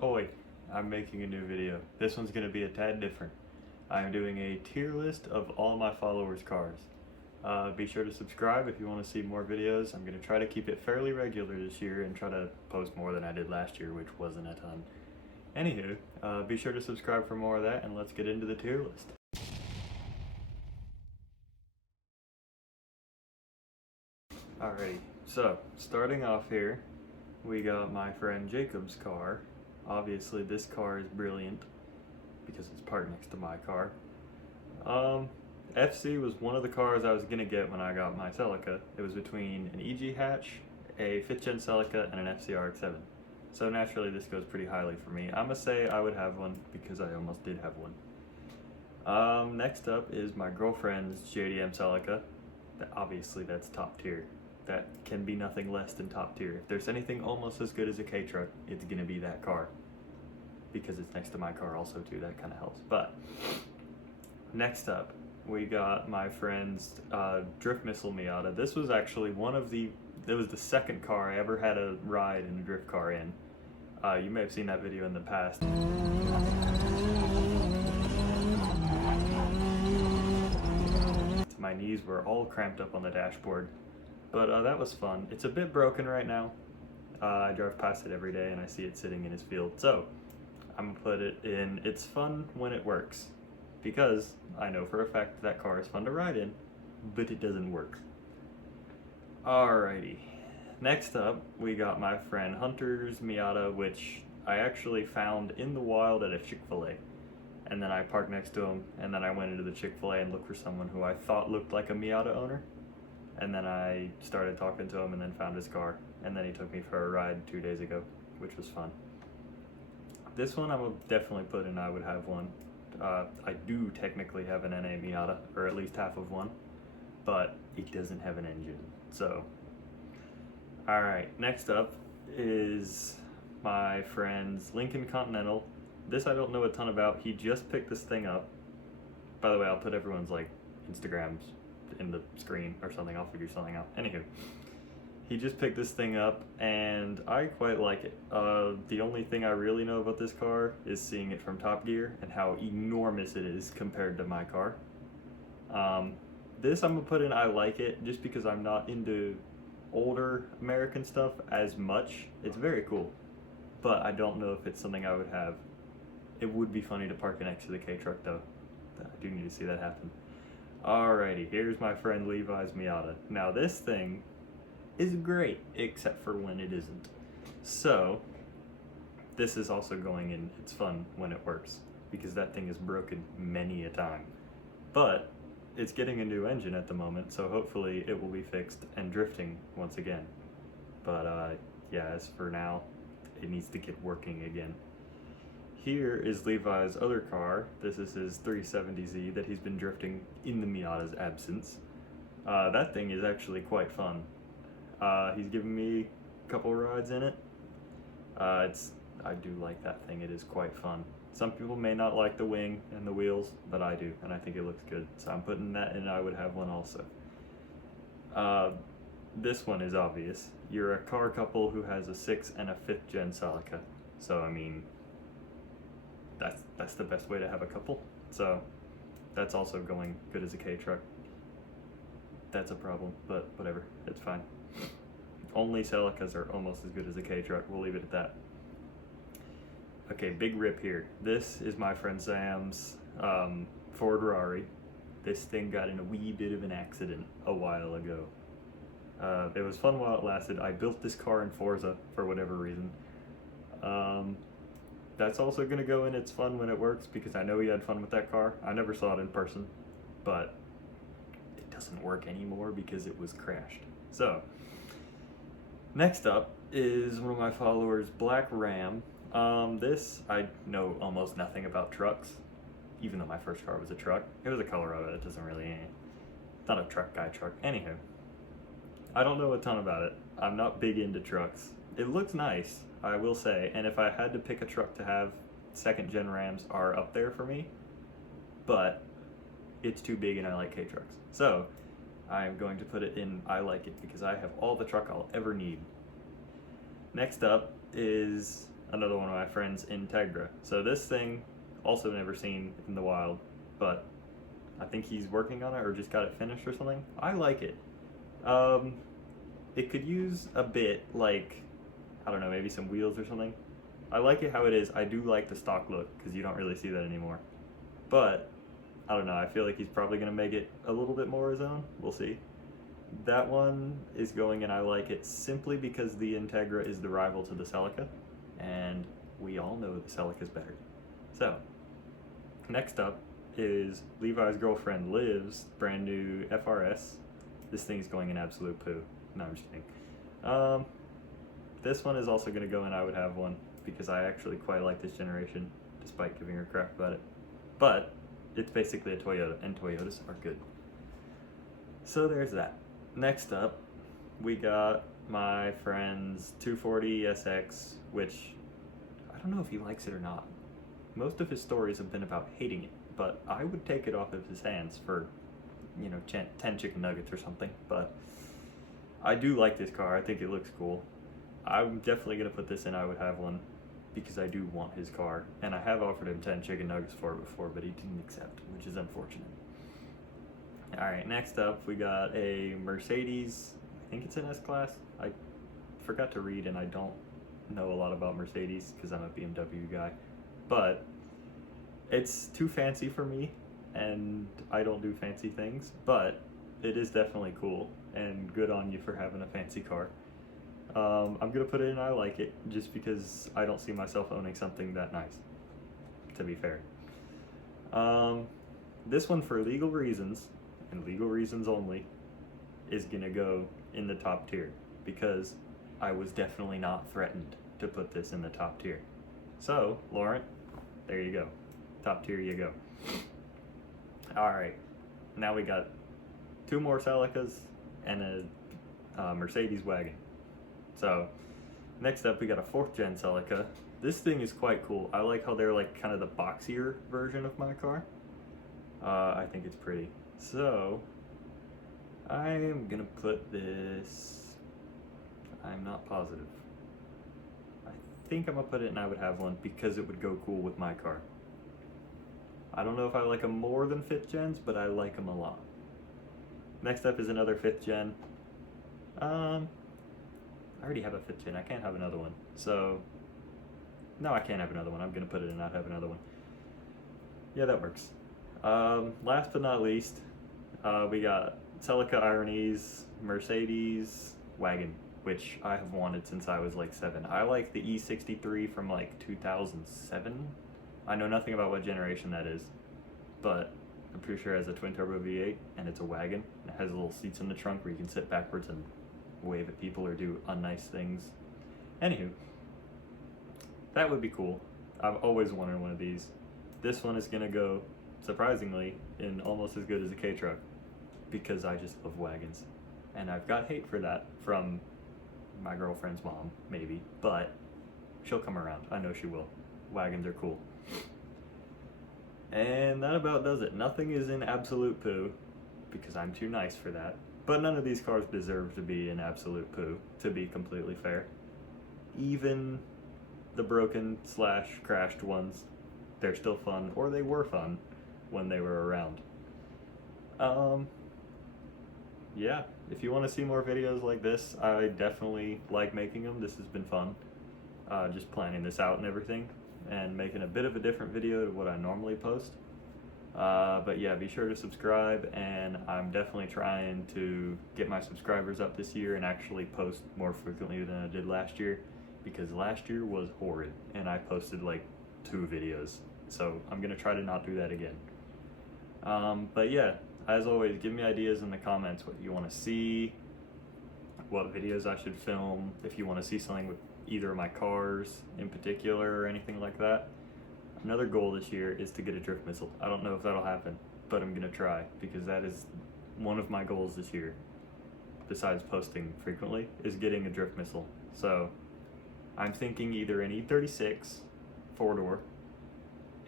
Oi, I'm making a new video. This one's going to be a tad different. I'm doing a tier list of all my followers' cars. Be sure to subscribe if you want to see more videos. I'm going to try to keep it fairly regular this year and try to post more than I did last year, which wasn't a ton. Anywho, be sure to subscribe for more of that, and let's get into the tier list. Alrighty, so starting off here, we got my friend Jacob's car. Obviously, this car is brilliant because it's parked next to my car. FC was one of the cars I was gonna get when I got my Celica. It was between an EG hatch, a 5th gen Celica, and an FC RX-7. So naturally, this goes pretty highly for me. I'm gonna say I would have one because I almost did have one. Next up is my girlfriend's JDM Celica. Obviously, that's top tier. That can be nothing less than top tier. If there's anything almost as good as a K-Truck, it's gonna be that car. Because it's next to my car also too, that kind of helps. But next up, we got my friend's Drift Missile Miata. This was actually it was the second car I ever had a ride in a drift car in. You may have seen that video in the past. My knees were all cramped up on the dashboard. But that was fun. It's a bit broken right now. I drive past it every day and I see it sitting in his field. So I'm gonna put it in it's fun when it works. Because I know for a fact that car is fun to ride in, but it doesn't work. Alrighty. Next up, we got my friend Hunter's Miata, which I actually found in the wild at a Chick-fil-A. And then I parked next to him, and then I went into the Chick-fil-A and looked for someone who I thought looked like a Miata owner. And then I started talking to him and then found his car. And then he took me for a ride 2 days ago, which was fun. This one I would definitely put in I would have one. I do technically have an NA Miata, or at least half of one, but it doesn't have an engine. So, alright, next up is my friend's Lincoln Continental. This I don't know a ton about. He just picked this thing up. By the way, I'll put everyone's like Instagrams in the screen or something. I'll figure something out. Anywho, he just picked this thing up and I quite like it. The only thing I really know about this car is seeing it from Top Gear and how enormous it is compared to my car. This I'm gonna put in I like it just because I'm not into older American stuff as much. It's very cool, but I don't know if it's something I would have. It would be funny to park it next to the K-Truck though. I do need to see that happen. Alrighty, here's my friend Levi's Miata. Now this thing is great, except for when it isn't. So, this is also going in, it's fun when it works, because that thing is broken many a time. But, it's getting a new engine at the moment, so hopefully it will be fixed and drifting once again. But yeah, as for now, it needs to get working again. Here is Levi's other car. This is his 370Z that he's been drifting in the Miata's absence. That thing is actually quite fun. He's given me a couple rides in it. I do like that thing. It is quite fun. Some people may not like the wing and the wheels, but I do, and I think it looks good. So I'm putting that in. I would have one also. This one is obvious. You're a car couple who has a 6th and a 5th gen Celica. So I mean, that's the best way to have a couple. So that's also going good as a K-Truck. That's a problem, but whatever, it's fine. Only Celicas are almost as good as a K-Truck, we'll leave it at that. Okay, big rip here. This is my friend Sam's Ford Rari. This thing got in a wee bit of an accident a while ago. It was fun while it lasted. I built this car in Forza for whatever reason. That's also gonna go in It's Fun When It Works because I know he had fun with that car. I never saw it in person, but it doesn't work anymore because it was crashed. So, next up is one of my followers, Black Ram. This, I know almost nothing about trucks, even though my first car was a truck. It was a Colorado, it doesn't really, not a truck guy truck. Anywho, I don't know a ton about it. I'm not big into trucks. It looks nice, I will say, and if I had to pick a truck to have, 2nd gen Rams are up there for me, but it's too big and I like K-Trucks. So, I'm going to put it in I like it because I have all the truck I'll ever need. Next up is another one of my friends, Integra. So this thing, also never seen in the wild, but I think he's working on it or just got it finished or something. I like it. It could use a bit, like, I don't know, maybe some wheels or something. I like it how it is. I do like the stock look because you don't really see that anymore. But I don't know. I feel like he's probably gonna make it a little bit more his own. We'll see. That one is going, and I like it simply because the Integra is the rival to the Celica, and we all know the Celica's better. So, next up is Levi's girlfriend Liv's brand new FRS. This thing's going in absolute poo. No, I'm just kidding. This one is also going to go in I would have one because I actually quite like this generation, despite giving her crap about it. But it's basically a Toyota, and Toyotas are good. So there's that. Next up, we got my friend's 240 SX, which I don't know if he likes it or not. Most of his stories have been about hating it, but I would take it off of his hands for, 10 chicken nuggets or something. But I do like this car. I think it looks cool. I'm definitely going to put this in I would have one because I do want his car. And I have offered him 10 chicken nuggets for it before, but he didn't accept, which is unfortunate. Alright, next up we got a Mercedes, I think it's an S-Class. I forgot to read and I don't know a lot about Mercedes because I'm a BMW guy. But it's too fancy for me and I don't do fancy things, but it is definitely cool and good on you for having a fancy car. I'm going to put it in I like it just because I don't see myself owning something that nice, to be fair. This one, for legal reasons, and legal reasons only, is gonna go in the top tier because I was definitely not threatened to put this in the top tier. So, Laurent, there you go. Top tier you go. Alright, now we got 2 more Celicas and a Mercedes wagon. So, next up we got a 4th gen Celica. This thing is quite cool. I like how they're like kind of the boxier version of my car. I think it's pretty. So, I'm gonna put this, I'm not positive. I think I'm gonna put it in I would have one because it would go cool with my car. I don't know if I like them more than 5th gens, but I like them a lot. Next up is another 5th gen. I already have a 5th gen, I can't have another one. So, no, I can't have another one. I'm gonna put it in not have another one. Yeah, that works. Last but not least, we got Celica Ironies Mercedes wagon, which I have wanted since I was like 7. I like the E63 from like 2007. I know nothing about what generation that is, but I'm pretty sure it has a twin turbo V8 and it's a wagon. It has little seats in the trunk where you can sit backwards and wave at people or do unnice things. Anywho, that would be cool. I've always wanted one of these. This one is gonna go, surprisingly, in almost as good as a K-Truck because I just love wagons. And I've got hate for that from my girlfriend's mom, maybe, but she'll come around. I know she will. Wagons are cool. And that about does it. Nothing is in absolute poo because I'm too nice for that. But none of these cars deserve to be in absolute poo, to be completely fair. Even the broken / crashed ones, they're still fun, or they were fun when they were around. Yeah, if you want to see more videos like this, I definitely like making them. This has been fun, just planning this out and everything, and making a bit of a different video to what I normally post. But yeah, be sure to subscribe, and I'm definitely trying to get my subscribers up this year and actually post more frequently than I did last year, because last year was horrid, and I posted like 2 videos, so I'm going to try to not do that again. But yeah, as always, give me ideas in the comments what you want to see, what videos I should film, if you want to see something with either of my cars in particular or anything like that. Another goal this year is to get a drift missile. I don't know if that'll happen, but I'm gonna try because that is one of my goals this year, besides posting frequently, is getting a drift missile. So I'm thinking either an E36 4-door,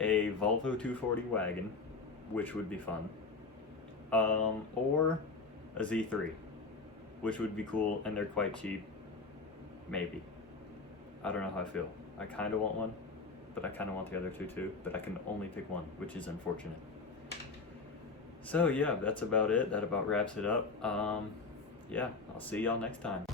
a Volvo 240 wagon, which would be fun, or a Z3, which would be cool, and they're quite cheap. Maybe. I don't know how I feel. I kind of want one, but I kind of want the other two too. But I can only pick one, which is unfortunate. So yeah, that's about it. That about wraps it up. Yeah, I'll see y'all next time.